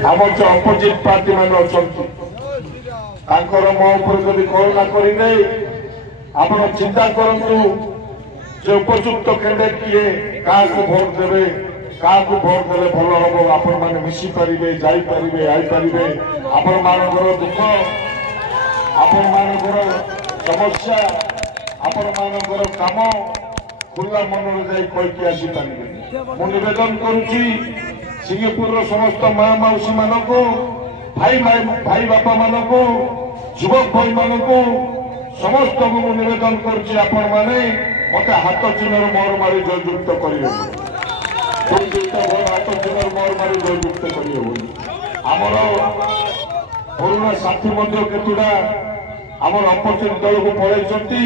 आम जो opposite party मान अच्छा मो उपर करुणा करेंगे आप चिंता करूँ जो उपयुक्त कैंडिडेट किए क्या भोट देवे क्या भोट देले भल हम आपण मैंने मिसी पारे जापारे आईपारे आपण मानकर दुख आपण मानकर समस्या आपण मानकर काम खुला मन कहीकि आसीपारे मु निवेदन करुच्ची सिंहपुर समस्त माँ मौसी मान भाई बापा मान युवक भाई मान समस्त को निवेदन करुच्ची आपण मैंने मत हाथ चिन्ह मोहर मारी जययुक्त करें हाथ चिन्ह मोहर मारी जययुक्त करें आमर पुराणा साथी केतुटा आमर अपोजिट दल को पलैंती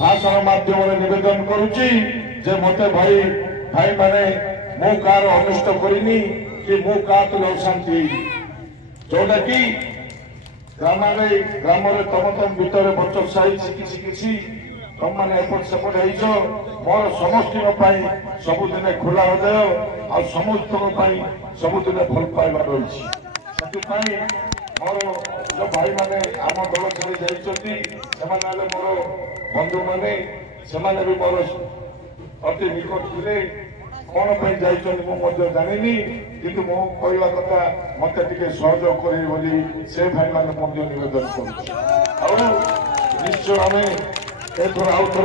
भाषण माध्यम निवेदन करुच्ची जे मत भाई भाई माने मु कार अनिष्ट करनी कि मु का तुले अशांति जोटा कि ग्राम तम भितर बचसाई शिखी तुम मैंने एपट सेपट मोर समस्त सबुदिन खुला हृदय आ समस्त सबुदिन भल पाइबा रही मोर जो भाई माने आम दल छाड़ी जाइए मोर बंधु माने से भी मोर अति निकट थे कौन जानी जानी कि मो कहवा कथा मत सहयोग करें से भाई मैंने निवेदन कर निश्चय आम एथर आउ थे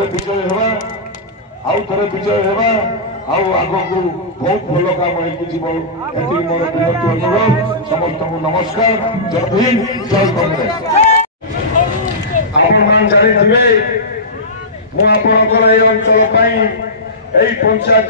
विजय होगा आग को बहुत भल काम होती मोर विनती अनुरोध समस्त को नमस्कार जय भीम जय कांग्रेस आप जानी मुझे अंचल पंचायत